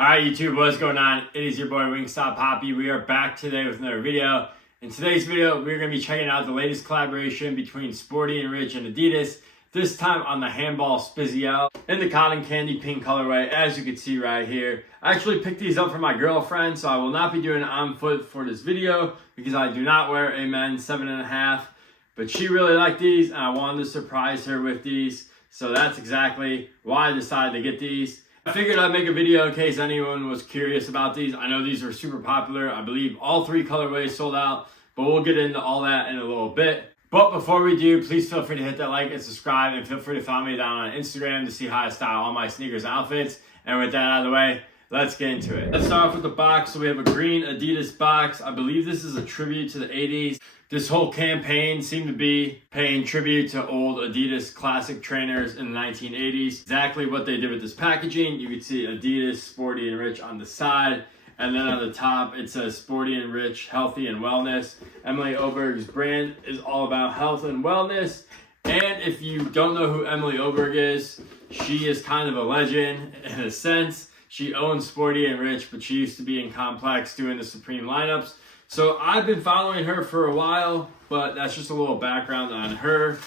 Alright YouTube, what's going on? It is your boy Wingstop Poppy. We are back today with another video. In today's video, we're going to be checking out the latest collaboration between Sporty Rich and Adidas. This time on the handball Spezial in the cotton candy pink colorway, as you can see right here. I actually picked these up for my girlfriend, so I will not be doing it on foot for this video because I do not wear a men's 7.5. But she really liked these and I wanted to surprise her with these. So that's exactly why I decided to get these. I figured I'd make a video in case anyone was curious about these. I know these are super popular. I believe all 3 colorways sold out, but we'll get into all that in a little bit. But before we do, please feel free to hit that like and subscribe, and feel free to follow me down on Instagram to see how I style all my sneakers and outfits. And with that out of the way, let's get into it. Let's start off with the box. So we have a green Adidas box. I believe this is a tribute to the 80s. This whole campaign seemed to be paying tribute to old Adidas classic trainers in the 1980s. Exactly what they did with this packaging. You can see Adidas, Sporty and Rich on the side. And then on the top, it says Sporty and Rich, Healthy and Wellness. Emily Oberg's brand is all about health and wellness. And if you don't know who Emily Oberg is, she is kind of a legend in a sense. She owns Sporty and Rich, but she used to be in Complex doing the Supreme lineups. So I've been following her for a while, but that's just a little background on her.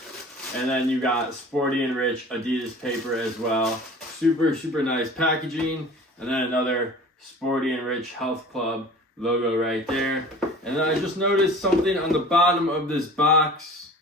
And then you got Sporty and Rich Adidas paper as well. Super, super nice packaging. And then another Sporty and Rich Health Club logo right there. And then I just noticed something on the bottom of this box.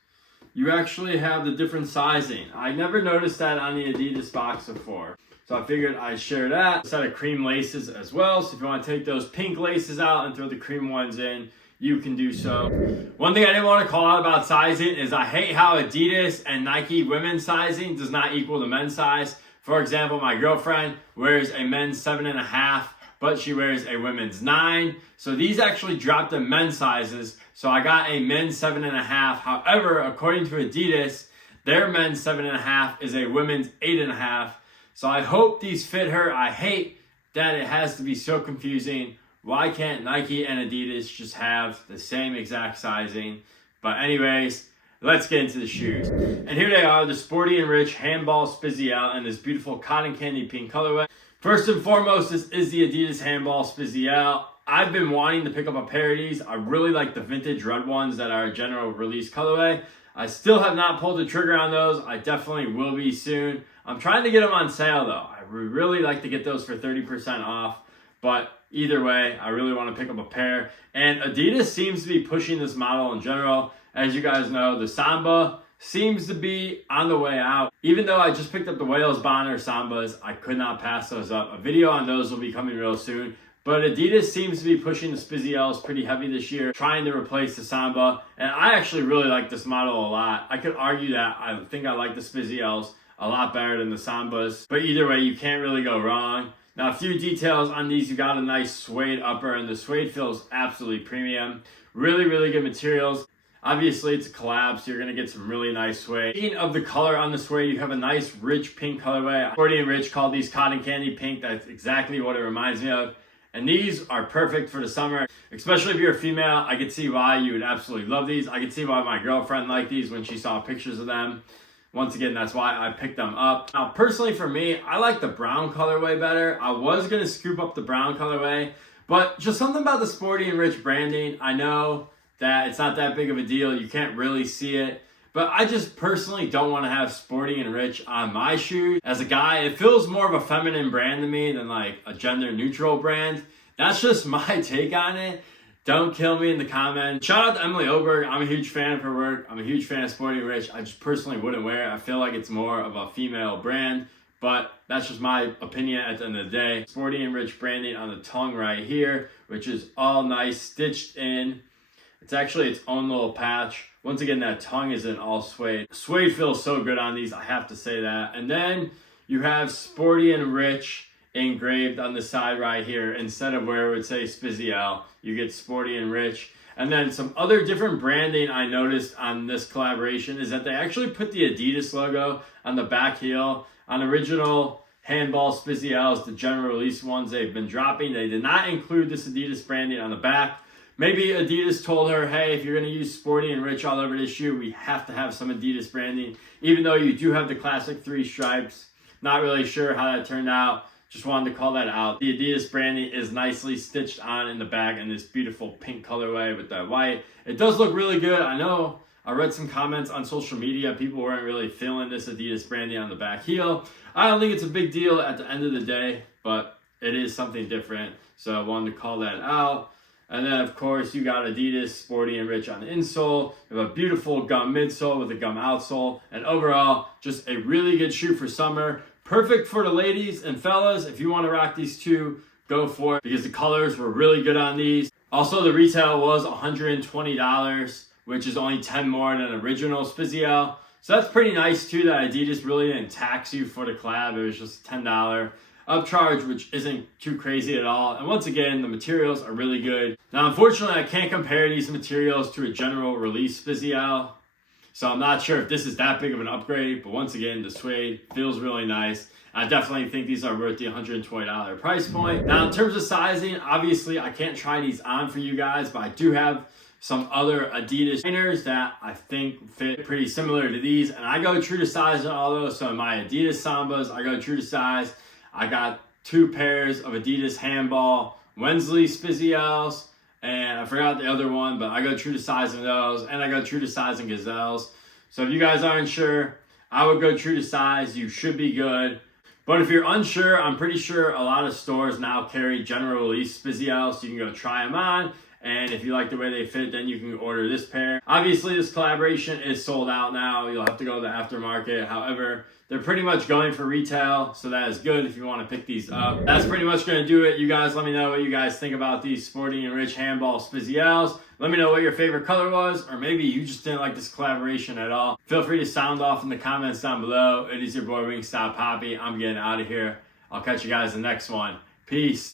You actually have the different sizing. I never noticed that on the Adidas box before. So I figured I'd share that. A set of cream laces as well. So if you want to take those pink laces out and throw the cream ones in, you can do so. One thing I didn't want to call out about sizing is I hate how Adidas and Nike women's sizing does not equal the men's size. For example, my girlfriend wears a men's 7.5, but she wears a women's 9. So these actually dropped the men's sizes. So I got a men's 7.5. However, according to Adidas, their men's 7.5 is a women's 8.5. So I hope these fit her. I hate that it has to be so confusing. Why can't Nike and Adidas just have the same exact sizing? But anyways, let's get into the shoes. And here they are, the Sporty and Rich handball Spezial in this beautiful cotton candy pink colorway. First and foremost, this is the Adidas handball Spezial. I've been wanting to pick up a pair of these. I really like the vintage red ones that are a general release colorway. I still have not pulled the trigger on those. I definitely will be soon. I'm trying to get them on sale though. I would really like to get those for 30% off. But either way, I really want to pick up a pair. And Adidas seems to be pushing this model in general. As you guys know, the Samba seems to be on the way out. Even though I just picked up the Wales Bonner Sambas, I could not pass those up. A video on those will be coming real soon. But Adidas seems to be pushing the Spezials pretty heavy this year, trying to replace the Samba. And I actually really like this model a lot. I could argue that I think I like the Spezials a lot better than the Sambas. But either way, you can't really go wrong. Now, a few details on these. You got a nice suede upper, and the suede feels absolutely premium. Really, really good materials. Obviously, it's a collab, so you're going to get some really nice suede. Speaking of the color on the suede, you have a nice rich pink colorway. Sporty and Rich called these cotton candy pink. That's exactly what it reminds me of. And these are perfect for the summer, especially if you're a female. I could see why you would absolutely love these. I could see why my girlfriend liked these when she saw pictures of them. Once again, that's why I picked them up. Now, personally for me, I like the brown colorway better. I was going to scoop up the brown colorway, but just something about the Sporty and Rich branding. I know that it's not that big of a deal. You can't really see it. But I just personally don't want to have Sporty and Rich on my shoes. As a guy, it feels more of a feminine brand to me than like a gender neutral brand. That's just my take on it. Don't kill me in the comments. Shout out to Emily Oberg. I'm a huge fan of her work. I'm a huge fan of Sporty and Rich. I just personally wouldn't wear it. I feel like it's more of a female brand, but that's just my opinion at the end of the day. Sporty and Rich branding on the tongue right here, which is all nice, stitched in. It's actually its own little patch. Once again, that tongue isn't all suede. Suede feels so good on these, I have to say that. And then you have Sporty and Rich engraved on the side right here. Instead of where it would say Spezial, you get Sporty and Rich. And then some other different branding I noticed on this collaboration is that they actually put the Adidas logo on the back heel. On original handball Spezials, the general release ones they've been dropping, they did not include this Adidas branding on the back. Maybe Adidas told her, hey, if you're going to use Sporty and Rich all over this shoe, we have to have some Adidas branding. Even though you do have the classic 3 stripes. Not really sure how that turned out. Just wanted to call that out. The Adidas branding is nicely stitched on in the back in this beautiful pink colorway with that white. It does look really good. I know I read some comments on social media. People weren't really feeling this Adidas branding on the back heel. I don't think it's a big deal at the end of the day, but it is something different. So I wanted to call that out. And then, of course, you got Adidas Sporty and Rich on the insole. You have a beautiful gum midsole with a gum outsole. And overall, just a really good shoe for summer. Perfect for the ladies and fellas. If you want to rock these two, go for it because the colors were really good on these. Also, the retail was $120, which is only 10 more than original Spezial. So that's pretty nice too that Adidas really didn't tax you for the collab. It was just $10 upcharge, which isn't too crazy at all. And once again, the materials are really good. Now, unfortunately, I can't compare these materials to a general release Spezial. So I'm not sure if this is that big of an upgrade, but once again, the suede feels really nice. I definitely think these are worth the $120 price point. Now, in terms of sizing, obviously I can't try these on for you guys, but I do have some other Adidas trainers that I think fit pretty similar to these. And I go true to size on all those. So in my Adidas Sambas, I go true to size. I got 2 pairs of Adidas handball Wensley Spezials, and I forgot the other one, but I go true to size in those, and I go true to size in Gazelles. So if you guys aren't sure, I would go true to size. You should be good. But if you're unsure, I'm pretty sure a lot of stores now carry general release Spezials, so you can go try them on. And if you like the way they fit, then you can order this pair. Obviously, this collaboration is sold out now. You'll have to go to the aftermarket. However, they're pretty much going for retail, so that is good if you want to pick these up. That's pretty much going to do it. You guys let me know what you guys think about these Sporty and Rich handball Spezials. Let me know what your favorite color was, or maybe you just didn't like this collaboration at all. Feel free to sound off in the comments down below. It is your boy Wingstop Poppy. I'm getting out of here. I'll catch you guys in the next one. Peace.